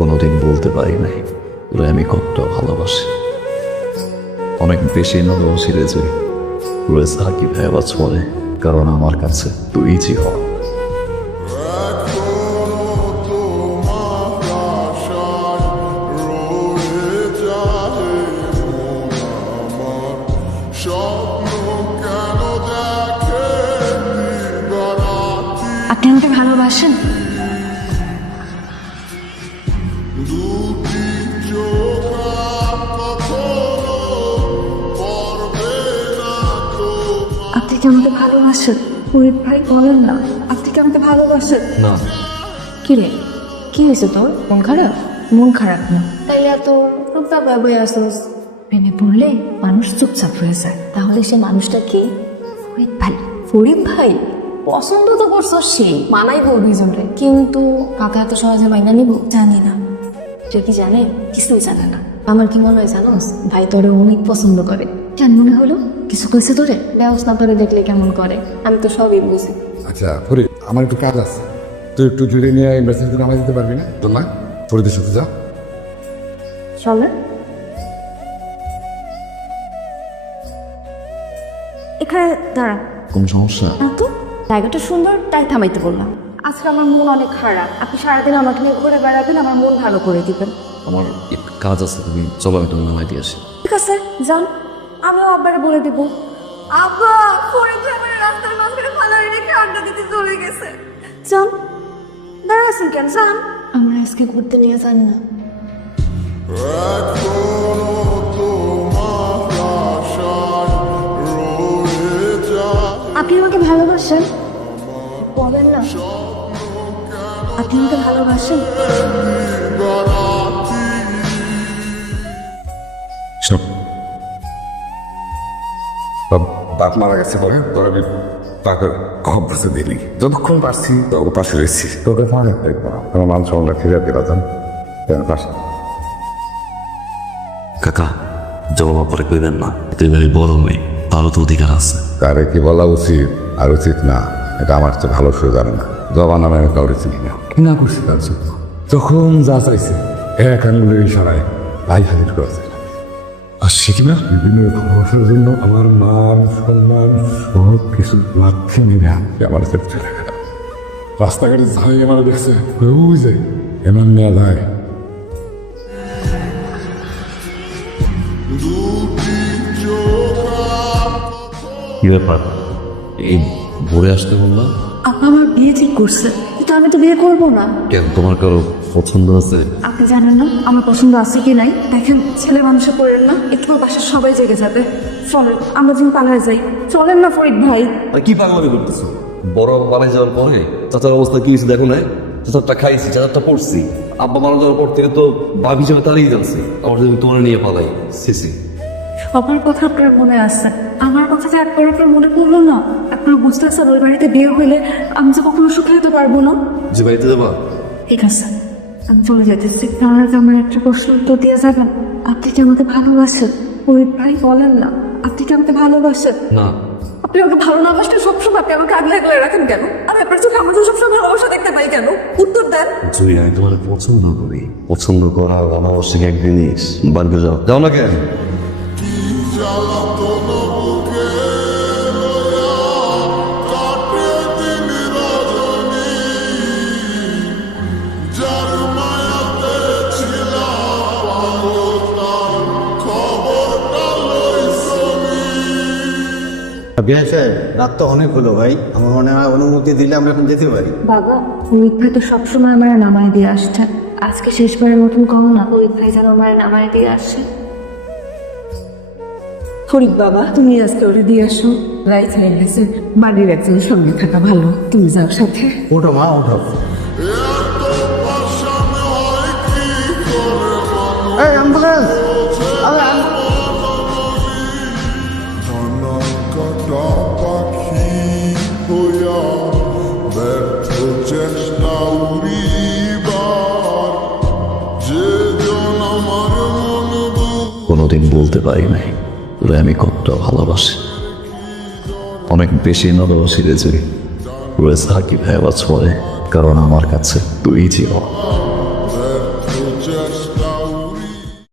কোনোদিন বলতে পারি নাই তোরে আমি কত ভালোবাসি, অনেক বেশি ভালোবাসি রে যে তোরে সাকি ভাইবাজ বলে, কারণ আমার কাছে তুই জীবন। আপনি আমাকে ভালোবাসেন? আপনি কি আমাকে ভালোবাসেন? ফরিদ ভাই বলেন না, আপনি কি আমাকে ভালোবাসেন? না, কি রে, কি হয়েছে তোর? মন খারাপ? মন খারাপ না তাইলে এত চুপচাপ হয়ে আসোস। প্রেমে পড়লে মানুষ চুপচাপ হয়ে যায়, তাহলে সে মানুষটা কে? ফরিদ ভাই। ফরিদ ভাই পছন্দ তো করছো, সে মানাই বল দুইজনরে, কিন্তু কাকা এত সহজে মাইনা নিব? জানি না। তুই কি জানে? কিছুই জানে না। আমার কি মনে হয় জানোস, ভাই তোরে অনেক পছন্দ করে। কেন মনে হলো? কিছু কইছে তোরে? ব্যবস্থা করে দেখলে কেমন করে, আমি তো সবই বুঝি। আচ্ছা ফরিদ, আমার একটু কাজ আছে, তুই একটু জুড়ে নিয়ে ইউনিভার্সিটিতে নামাই দিতে পারবি না? তোর না ফরিদের সাথে যা। চলে এখানে দাঁড়া। কোন সমস্যা? না তো, জায়গাটা সুন্দর তাই থামাইতে বললাম। আজকে আমার মন অনেক খারাপ, আপনি সারাদিন আমাকে নিয়ে ঘুরে বেড়াবেন, আমার মন ভালো করে দিবেন। আমার একটু কাজ আছে, তুমি চলো আমি তোমার নামাই দিয়ে আসি। ঠিক আছে যান, আমিও আব্বারে বলে দিব। আব্বা, ফরিদ ভাই আমার রাস্তার মাঝখানে ফালারে রেখে আড্ডা দিতে চলে গেছে। যান, দাঁড়াচ্ছেন কেন? যান, আমরা আজকে ঘুরতে নিয়ে যান না। আপনি আমাকে ভালোবাসেন? বলেন না, আপনি আমাকে ভালোবাসেন? শোন, বাপ মারা গেছে বলে তোর আমি তাকে খবরটা দিলি, যতক্ষণ পারছি তোকে পাশে রেখেছি, তোকে ফাঁকা আমার মান সম্মানটা ফিরে দিলা যান পাশে। কাকা জবাব পরে কইবেন না, তুই ভাই বড় মেয়ে, তারও তো অধিকার আছে। কারে কি বলা উচিত আর উচিত না এটা আমার তো ভালো করে জানে না। জবা নামে আমি কাউরে চিনি না, কি না করছি তার জন্য যখন যা চাইছে এক আঙুলের ইশারায় ভাই হাজির করেছে। আর সে কিনা বিভিন্ন ভালোবাসার জন্য আমার মান সম্মান সব কিছু লাথি মেরে হাতে আমার সাথে চলে গেল। রাস্তাঘাটে যাই আমার দেখছে ওই যে এমন নেওয়া যায়। কি ব্যাপার, এই ভোরে আসতে বললাম? আপা আমার বিয়ে ঠিক করছে, কিন্তু আমি তো বিয়ে করবো না। কেন, তোমার কারো পছন্দ আছে? আপনি জানেন না আমার পছন্দ আছে কি নাই? দেখেন, ছেলে মানুষে পড়েন না, একটু বাসার সবাই জেগে যাবে। চলেন আমরা যেন পালায় যাই। চলেন না ফরিদ ভাই। আর কি পাগলামি করতেছো? বড় পালাই যাওয়ার পরে চাচার অবস্থা কি হয়েছে দেখো না? চাচারটা খাইছি, চাচারটা পড়ছি, আব্বা মারা যাওয়ার পর থেকে তো বাঘ হিসেবে তাড়িয়ে যাচ্ছে, আমার যদি তোমার নিয়ে পালাই সিসি। সবার কথা আপনার মনে আসছে, আমার কথা যে একবার আপনার মনে পড়লো না। আপনার বুঝতে পারছেন ওই বাড়িতে বিয়ে হইলে আমি যে কখনো সুখে যেতে পারবো না। যে বাড়িতে যাবা? ঠিক আছে, আমি চলে যেতেছি। আপনারা যে আমার একটা প্রশ্ন উত্তর দিয়ে যাবেন, আপনি কি আমাকে ভালোবাসেন? ফরিদ ভাই বলেন না, আপনি কি আমাকে ভালোবাসেন? না। আপনি আমাকে ভালো না বাসলে সবসময় আপনি আমাকে আগলে আগলে রাখেন কেন? আমি আপনার চোখে আমাদের সবসময় ভালোবাসা দেখতে পাই কেন? উত্তর দেন। জুই, আমি তোমার পছন্দ করি। পছন্দ করা অনাবশ্যক এক জিনিস। বাড়িতে যাও, যাও না কেন? বিহাই সাহেব, রাত তো অনেক হলো ভাই, আমার মনে হয় অনুমতি দিলে আমরা এখন যেতে পারি। বাবা, ফরিদ ভাই তো সবসময় আমার নামায় দিয়ে আসছে, আজকে শেষবারের মতন কম না, ফরিদ ভাই যেন আমার নামায় দিয়ে আসে। ফরিদ বাবা, তুমি আজকে ওরে দিয়ে আসো। রাইট হয়ে গেছে, বাড়ির একজনের সঙ্গে থাকা ভালো, তুমি যাও সাথে। ওঠো মা, ওঠো। এই অ্যাম্বুলেন্স! কাটা পাখি হইয়া ব্যর্থ চেষ্টা উড়িবার যে জন আমার মন কোনোদিন বলতে পারি নাই তোরে আমি কত ভালোবাসি, অনেক বেশি ভালোবাসি রে যে তোরে সাকি ভাইবাজ বলে, কারণ আমার কাছে তুই জীবন। চেষ্টা